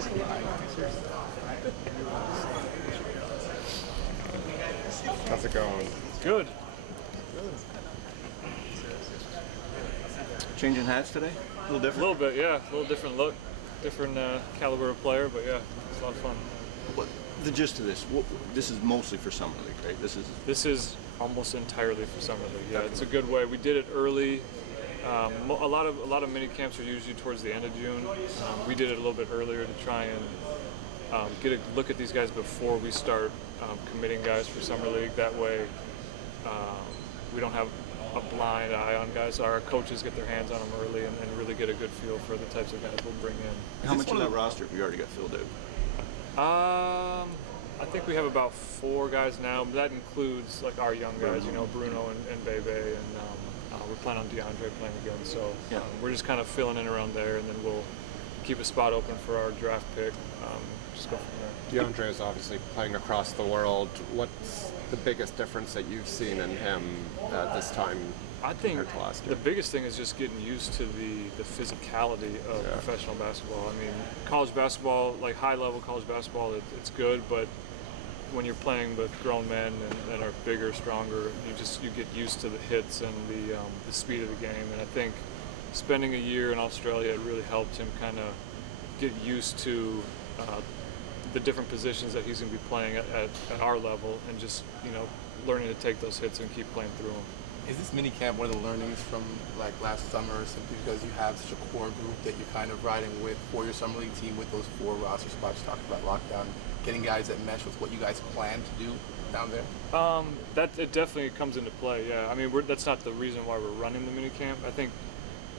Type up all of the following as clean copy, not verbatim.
How's it going? Good. Changing hats today? A little A different? little bit, yeah. A little different look, different caliber of player, but yeah, it's a lot of fun. What, the gist of this, this is mostly for Summer League, right? This is almost entirely for Summer League. Yeah, it's a good way. We did it early. A lot of mini camps are usually towards the end of June. We did it a little bit earlier to try and get a look at these guys before we start committing guys for Summer League. That way, we don't have a blind eye on guys. Our coaches get their hands on them early and really get a good feel for the types of guys we'll bring in. How much of that roster have you already got filled out? I think we have about 4 guys now. That includes like our young guys, you know, Bruno and Bebe, and we're planning on DeAndre playing again. So we're just kind of filling in around there, and then we'll keep a spot open for our draft pick. Just go from there. DeAndre is obviously playing across the world. What's the biggest difference that you've seen in him this time? I think compared to last year? the biggest thing is just getting used to the physicality of professional basketball. I mean, college basketball, like high-level college basketball, it's good, but when you're playing with grown men and are bigger, stronger, you get used to the hits and the speed of the game. And I think spending a year in Australia, it really helped him kind of get used to the different positions that he's going to be playing at our level, and just, you know, learning to take those hits and keep playing through them. Is this mini camp one of the learnings from like last summer, simply because you have such a core group that you're kind of riding with for your summer league team with those 4 roster spots? You talked about lockdown, getting guys that mesh with what you guys plan to do down there? That it definitely comes into play. Yeah, I mean, that's not the reason why we're running the mini camp. I think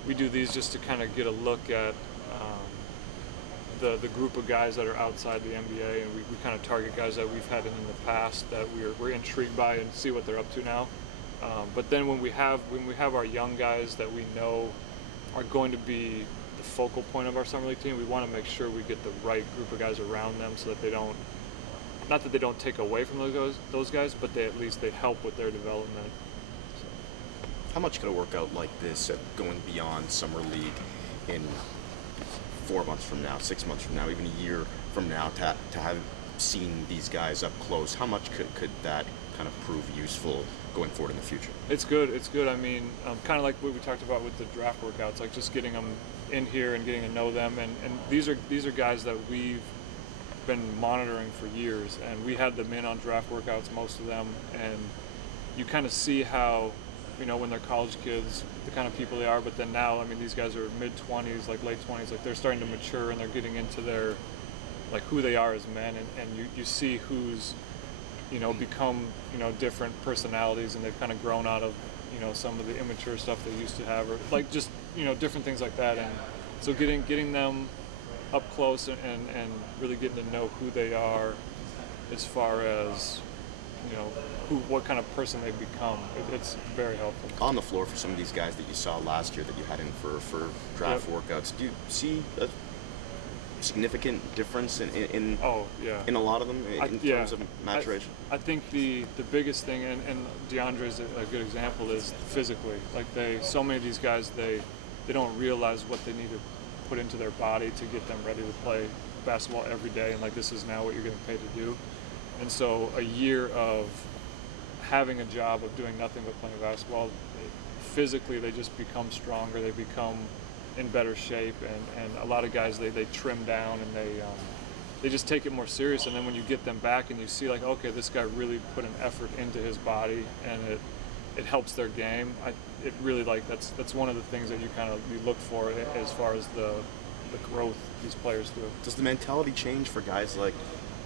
we do these just to kind of get a look at the group of guys that are outside the NBA, and we kind of target guys that we've had in the past that we're intrigued by and see what they're up to now. But then when we have our young guys that we know are going to be the focal point of our summer league team, we want to make sure we get the right group of guys around them, so that they don't, not that they don't take away from those guys, but they help with their development. How much could a workout like this, going beyond summer league, in 4 months from now, 6 months from now, even a year from now, to have seen these guys up close, how much could that kind of prove useful going forward in the future? It's good. I mean, kind of like what we talked about with the draft workouts, like just getting them in here and getting to know them. And these are guys that we've been monitoring for years, and we had them in on draft workouts, most of them, and you kind of see how, you know, when they're college kids, the kind of people they are. But then now, I mean, these guys are mid-20s, like late 20s, like they're starting to mature and they're getting into their, like, who they are as men, and you see who's, you know, become, you know, different personalities, and they've kind of grown out of, you know, some of the immature stuff they used to have, or like just, you know, different things like that. And so getting them up close and really getting to know who they are, as far as, you know, what kind of person they've become, it's very helpful. On the floor, for some of these guys that you saw last year that you had in for draft workouts, do you see a significant difference in a lot of them in terms of maturation? I think the biggest thing, and DeAndre is a good example, is physically. Like so many of these guys, they don't realize what they need to put into their body to get them ready to play basketball every day, and like this is now what you're getting paid to do. And so a year of having a job of doing nothing but playing basketball, physically they just become stronger, they become in better shape, and a lot of guys they trim down, and they just take it more serious. And then when you get them back and you see, like, okay, this guy really put an effort into his body, and it helps their game. It really, like, that's one of the things that you look for as far as the growth these players do. Does the mentality change for guys like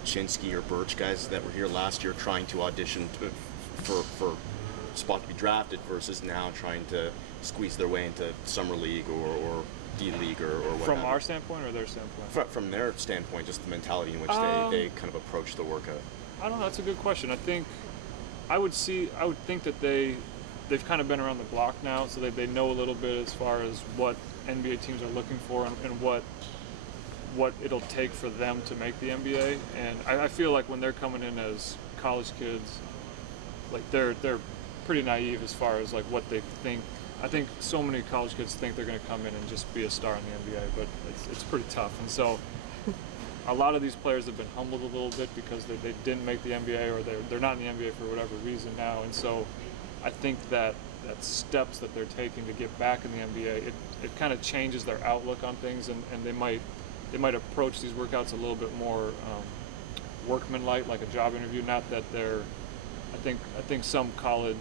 Chinsky or Birch, guys that were here last year trying to audition for spot to be drafted, versus now trying to squeeze their way into summer league or D League or what? From our standpoint or their standpoint? From their standpoint, just the mentality in which they kind of approach the workout. I don't know. That's a good question. I would think that they've kind of been around the block now, so they know a little bit as far as what NBA teams are looking for and what it'll take for them to make the NBA. And I feel like when they're coming in as college kids, like they're pretty naive as far as like what they think. I think so many college kids think they're going to come in and just be a star in the NBA, but it's pretty tough. And so a lot of these players have been humbled a little bit because they didn't make the NBA, or they're not in the NBA for whatever reason now. And so I think that steps that they're taking to get back in the NBA, it kind of changes their outlook on things, and they might approach these workouts a little bit more workmanlike, like a job interview. Not that they're, I think some college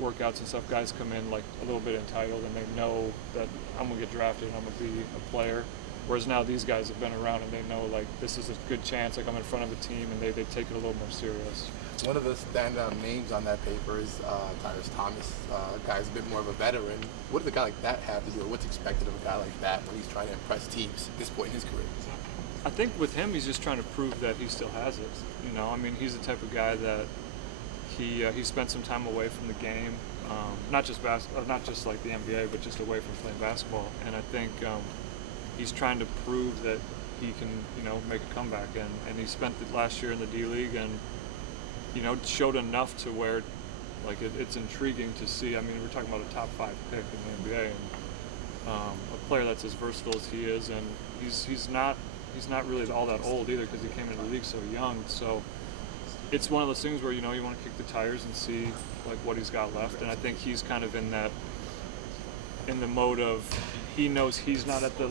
workouts and stuff, guys come in like a little bit entitled, and they know that I'm gonna get drafted and I'm gonna be a player. Whereas now these guys have been around and they know like this is a good chance, like I'm in front of a team, and they take it a little more serious. One of the standout names on that paper is Tyrus Thomas. Guy's a bit more of a veteran. What does a guy like that have to do, or what's expected of a guy like that when he's trying to impress teams at this point in his career? I think with him, he's just trying to prove that he still has it. You know, I mean, he's the type of guy that he spent some time away from the game, not just like the NBA, but just away from playing basketball. And I think he's trying to prove that he can, you know, make a comeback. And he spent the last year in the D League, and you know, showed enough to where, like, it's intriguing to see. I mean, we're talking about a top 5 pick in the NBA, and a player that's as versatile as he is, and he's not really all that old either, because he came into the league so young. So it's one of those things where, you know, you want to kick the tires and see like what he's got left. And I think he's kind of in the mode of, he knows he's not at the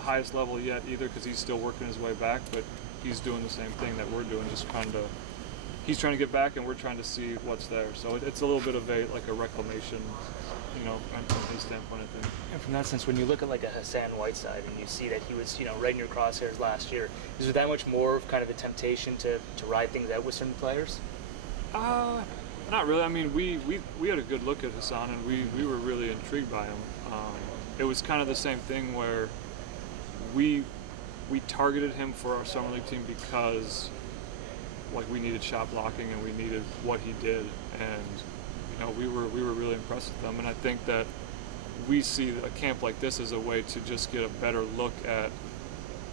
highest level yet either, because he's still working his way back, but he's doing the same thing that we're doing, he's trying to get back, and we're trying to see what's there. So it's a little bit of a reclamation, you know, from his standpoint, I think. And from that sense, when you look at like a Hassan Whiteside and you see that he was, you know, right in your crosshairs last year, is there that much more of kind of a temptation to ride things out with certain players? Not really. I mean, we had a good look at Hassan, and we were really intrigued by him. It was kind of the same thing where we targeted him for our summer league team because like we needed shot blocking and we needed what he did, and you know, we were really impressed with them. And I think that we see a camp like this as a way to just get a better look at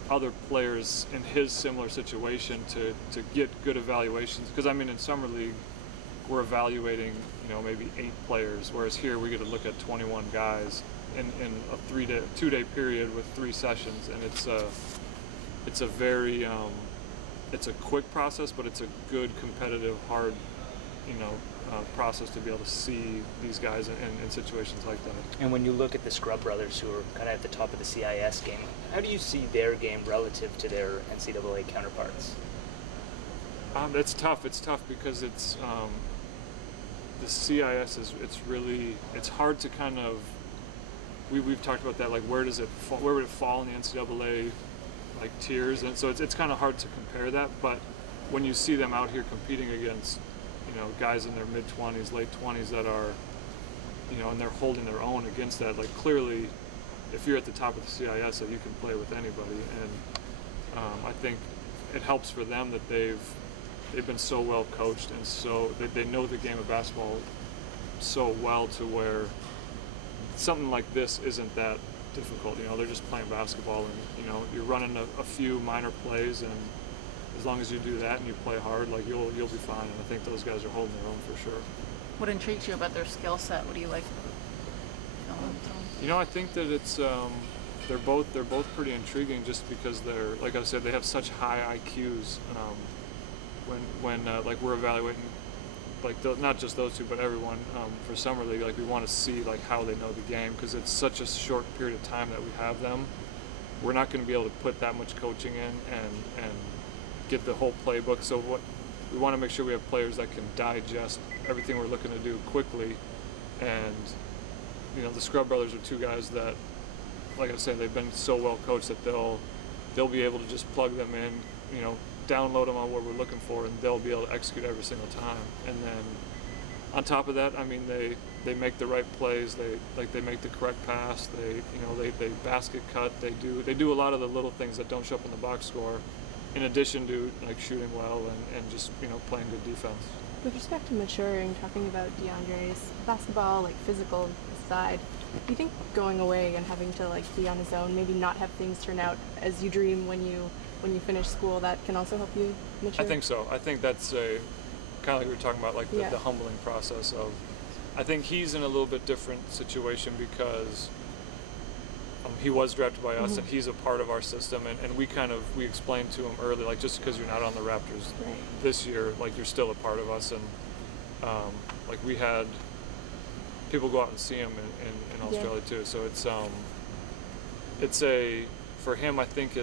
other players in his similar situation to get good evaluations. Because I mean, in summer league, we're evaluating, you know, maybe 8 players, whereas here we get to look at 21 guys in a 2-day period with 3 sessions, and it's a very it's a quick process, but it's a good, competitive, hard, you know, process to be able to see these guys in situations like that. And when you look at the Scrub Brothers, who are kind of at the top of the CIS game, how do you see their game relative to their NCAA counterparts? It's tough. It's tough because it's the CIS is it's hard to kind of we've talked about that, like where would it fall in the NCAA like tiers, and so it's kind of hard to compare that. But when you see them out here competing against, you know, guys in their mid-20s, late 20s that are, you know, and they're holding their own against that, like clearly if you're at the top of the CIS, so you can play with anybody. And I think it helps for them that they've been so well coached, and so they know the game of basketball so well to where something like this isn't that difficult. You know, they're just playing basketball, and you know, you're running a few minor plays, and as long as you do that and you play hard, like you'll be fine. And I think those guys are holding their own for sure. What intrigues you about their skill set? What do you like? You know, I think that it's they're both pretty intriguing, just because they're, like I said, they have such high IQs. When like we're evaluating, like not just those two, but everyone for summer league, like we want to see like how they know the game, because it's such a short period of time that we have them. We're not going to be able to put that much coaching in and get the whole playbook. So what we want to make sure we have players that can digest everything we're looking to do quickly. And you know, the Scrub Brothers are 2 guys that, like I said, they've been so well coached that they'll be able to just plug them in, you know, download them on what we're looking for, and they'll be able to execute every single time. And then on top of that, I mean, they make the right plays. They make the correct pass. They basket cut. They do a lot of the little things that don't show up in the box score, in addition to like shooting well and just, you know, playing good defense. With respect to maturing, talking about DeAndre's basketball, like physical side, do you think going away and having to like be on his own, maybe not have things turn out as you dream when you finish school, that can also help you mature? I think so. I think that's a kind of like we were talking about, like the humbling process of. I think he's in a little bit different situation because he was drafted by us, and he's a part of our system. And we explained to him early, like, just because you're not on the Raptors this year, like, you're still a part of us. And like, we had people go out and see him in Australia too. So it's for him, I think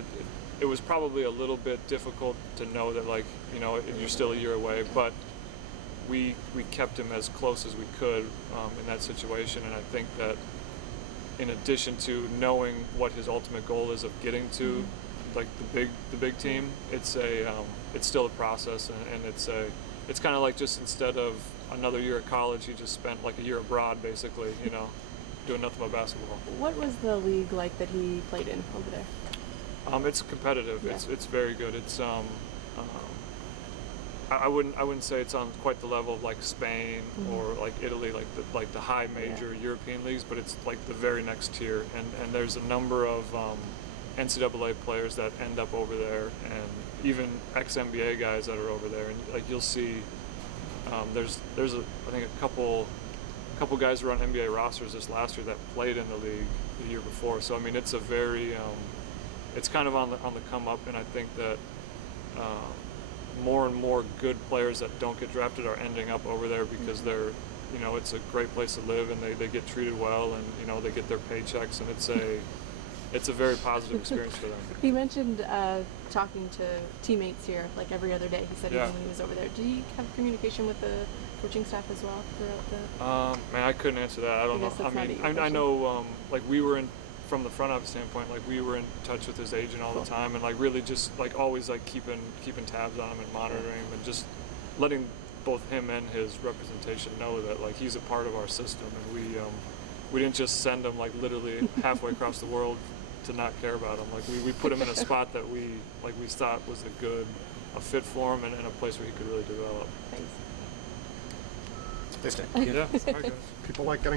it was probably a little bit difficult to know that, like, you know, you're still a year away, but we kept him as close as we could in that situation. And I think that in addition to knowing what his ultimate goal is of getting to like the big team, it's still a process, and it's kind of like, just instead of another year at college, he just spent like a year abroad, basically, you know, doing nothing but basketball. What was the league like that he played in over there? It's competitive. Yeah. It's very good. It's I wouldn't say it's on quite the level of like Spain or like Italy, like the high major European leagues, but it's like the very next tier. And there's a number of NCAA players that end up over there, and even ex-NBA guys that are over there. And like, you'll see, there's I think a couple guys who were on NBA rosters this last year that played in the league the year before. So I mean, it's a very it's kind of on the come up, and I think that more and more good players that don't get drafted are ending up over there because they're, you know, it's a great place to live, and they get treated well, and, you know, they get their paychecks, and it's a very positive experience for them. He mentioned talking to teammates here like every other day. He said even when he was over there. Did he have communication with the coaching staff as well throughout the? Man, I couldn't answer that. I don't know. I mean, I know like we were from the front office standpoint, like we were in touch with his agent all the time, and like really just like always like keeping tabs on him and monitoring him, and just letting both him and his representation know that like he's a part of our system, and we didn't just send him like literally halfway across the world to not care about him. Like we put him in a spot that we thought was a fit for him, and a place where he could really develop. Thanks. Thanks, Dan. Yeah. All right, guys. People like getting